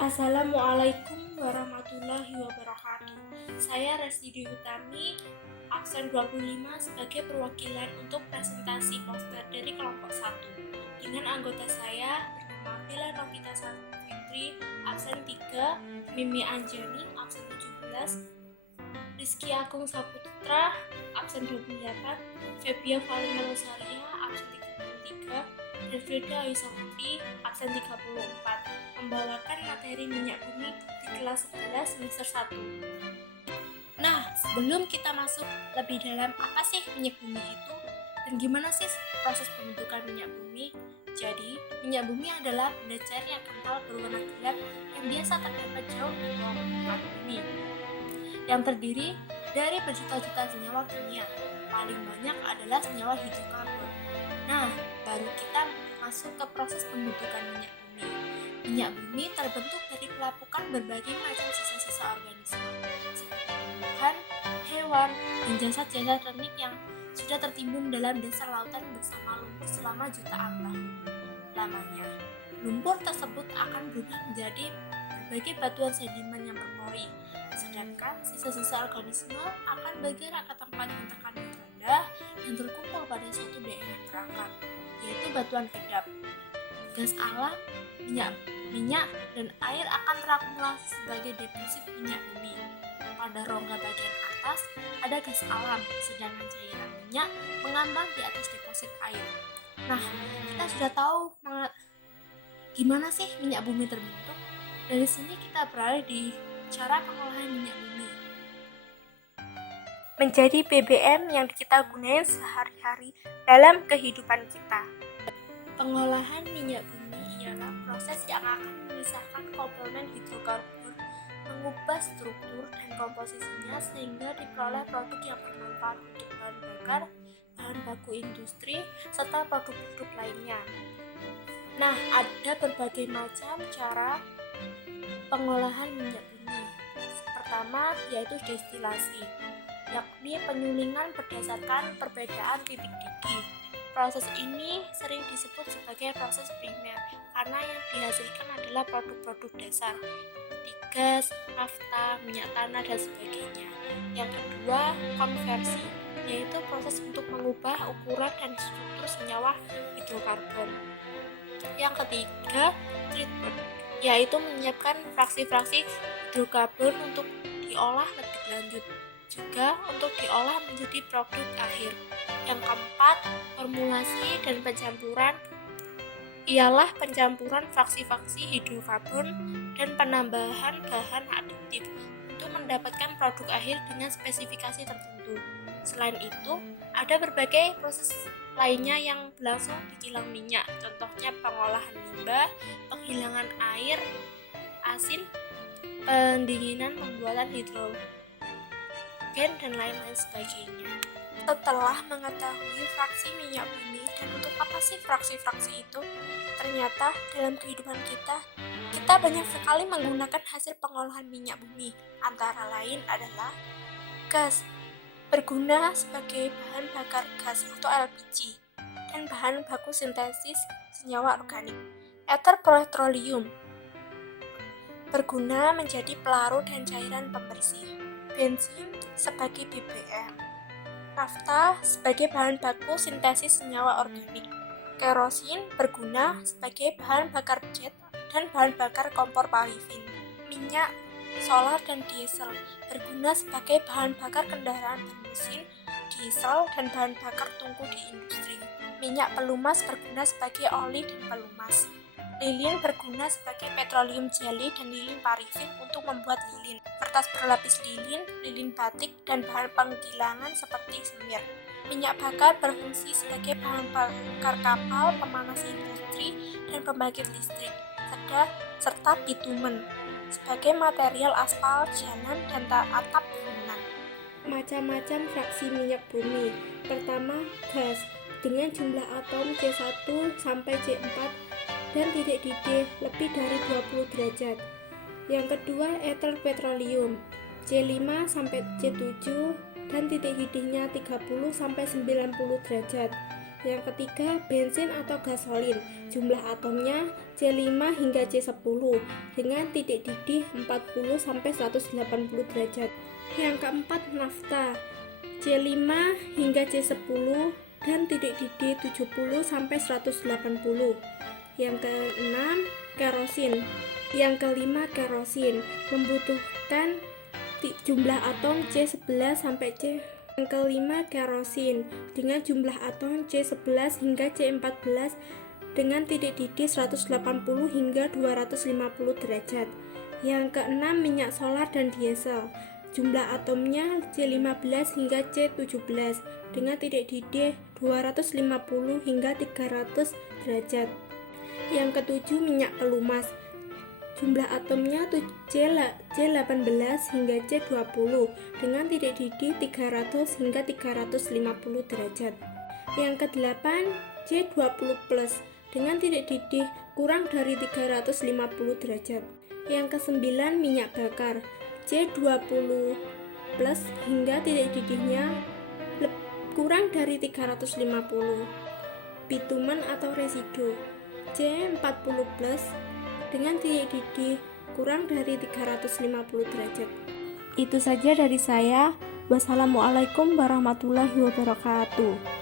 Assalamualaikum warahmatullahi wabarakatuh. Saya Resti Dwi Utami, absen 25 sebagai perwakilan untuk presentasi poster dari kelompok 1 dengan anggota saya bernama Bella Novita Fitri, absen 3, Mimi Anjani, absen 17, Rizky Agung Saputra, absen 28, Febia Valina Rosaria, absen 33, dan Frida Aisyah Putri, absen 34, membawakan materi minyak bumi di kelas 11 semester 1. Nah, sebelum kita masuk lebih dalam apa sih minyak bumi itu dan gimana sih proses pembentukan minyak bumi? Jadi, minyak bumi adalah benda cair yang kental berwarna gelap yang biasa terdapat jauh di bawah permukaan bumi, yang terdiri dari berjuta-juta senyawa kimia. Paling banyak adalah senyawa hidrokarbon. Nah, baru kita masuk ke proses pembentukan minyak bumi. Minyak bumi terbentuk dari pelapukan berbagai macam sisa-sisa organisme, seperti tumbuhan, hewan, dan jasad-jasad renik yang sudah tertimbun dalam dasar lautan bersama lumpur selama jutaan tahun lamanya. Lumpur tersebut akan berubah menjadi berbagai batuan sedimen yang berpori, sedangkan sisa-sisa organisme akan bergerak ke tempat yang tekanan rendah dan terkumpul pada suatu daerah perangkat, yaitu batuan kedap. Gas alam, minyak, dan air akan terakumulasi sebagai deposit minyak bumi. Pada rongga bagian atas ada gas alam, sedangkan cairan minyak mengambang di atas deposit air. Nah, kita sudah tahu gimana sih minyak bumi terbentuk. Dari sini kita beralih di cara pengolahan minyak bumi menjadi BBM yang kita gunakan sehari-hari dalam kehidupan kita. Pengolahan minyak bumi ialah proses yang akan memisahkan komponen hidrokarbon, mengubah struktur dan komposisinya sehingga diperoleh produk yang bermanfaat untuk bahan bakar, bahan baku industri, serta produk-produk lainnya. Nah, ada berbagai macam cara pengolahan minyak bumi. Pertama, yaitu destilasi, yakni penyulingan berdasarkan perbedaan titik didih. Proses ini sering disebut sebagai proses primer karena yang dihasilkan adalah produk-produk dasar seperti gas, nafta, minyak tanah, dan sebagainya. Yang kedua, konversi, yaitu proses untuk mengubah ukuran dan struktur senyawa hidrokarbon. Yang ketiga, treatment, yaitu menyiapkan fraksi-fraksi hidrokarbon untuk diolah lebih lanjut, juga untuk diolah menjadi produk akhir. Yang keempat, formulasi dan pencampuran ialah pencampuran fraksi-fraksi hidrokarbon dan penambahan bahan adiktif untuk mendapatkan produk akhir dengan spesifikasi tertentu. Selain itu, ada berbagai proses lainnya yang berlangsung di kilang minyak, contohnya pengolahan limbah, penghilangan air, asin, pendinginan, pembuatan hidrogen, dan lain-lain sebagainya. Setelah mengetahui fraksi minyak bumi dan untuk apa sih fraksi-fraksi itu, ternyata dalam kehidupan kita banyak sekali menggunakan hasil pengolahan minyak bumi. Antara lain adalah gas, berguna sebagai bahan bakar gas atau LPG, dan bahan baku sintesis senyawa organik. Ether petroleum, berguna menjadi pelarut dan cairan pembersih. Bensin sebagai BBM. Nafta sebagai bahan baku sintesis senyawa organik. Kerosin berguna sebagai bahan bakar jet dan bahan bakar kompor parafin. Minyak, solar, dan diesel berguna sebagai bahan bakar kendaraan bermesin, diesel, dan bahan bakar tungku di industri. Minyak pelumas berguna sebagai oli dan pelumas. Lilin berguna sebagai petroleum jelly dan lilin parafin untuk membuat lilin, kertas berlapis lilin, lilin batik, dan bahan penggilangan seperti semir. Minyak bakar berfungsi sebagai bahan bakar kapal, pemanas industri, dan pembangkit listrik, serta bitumen sebagai material aspal, jalan, dan atap bangunan. Macam-macam fraksi minyak bumi. Pertama, gas dengan jumlah atom C1 sampai C4 dan titik didih lebih dari 20 derajat. Yang kedua, ether petroleum C5 sampai C7 dan titik didihnya 30 sampai 90 derajat. Yang ketiga, bensin atau gasolin. Jumlah atomnya C5 hingga C10 dengan titik didih 40 sampai 180 derajat. Yang keempat, nafta. C5 hingga C10 dan titik didih 70 sampai 180. Yang keenam, kerosin. Yang kelima, kerosin membutuhkan jumlah atom C11 sampai C. Yang kelima, kerosin dengan jumlah atom C11 hingga C14 dengan titik didih 180 hingga 250 derajat. Yang keenam, minyak solar dan diesel. Jumlah atomnya C15 hingga C17 dengan titik didih 250 hingga 300 derajat. Yang ketujuh, minyak pelumas. Jumlah atomnya C18 hingga C20 dengan titik didih 300 hingga 350 derajat. Yang kedelapan, C20+ dengan titik didih kurang dari 350 derajat. Yang kesembilan, minyak bakar. C20+ hingga titik didihnya kurang dari 350. Bitumen atau residu. C40+ dengan titik didih kurang dari 350 derajat. Itu saja dari saya. Wassalamualaikum warahmatullahi wabarakatuh.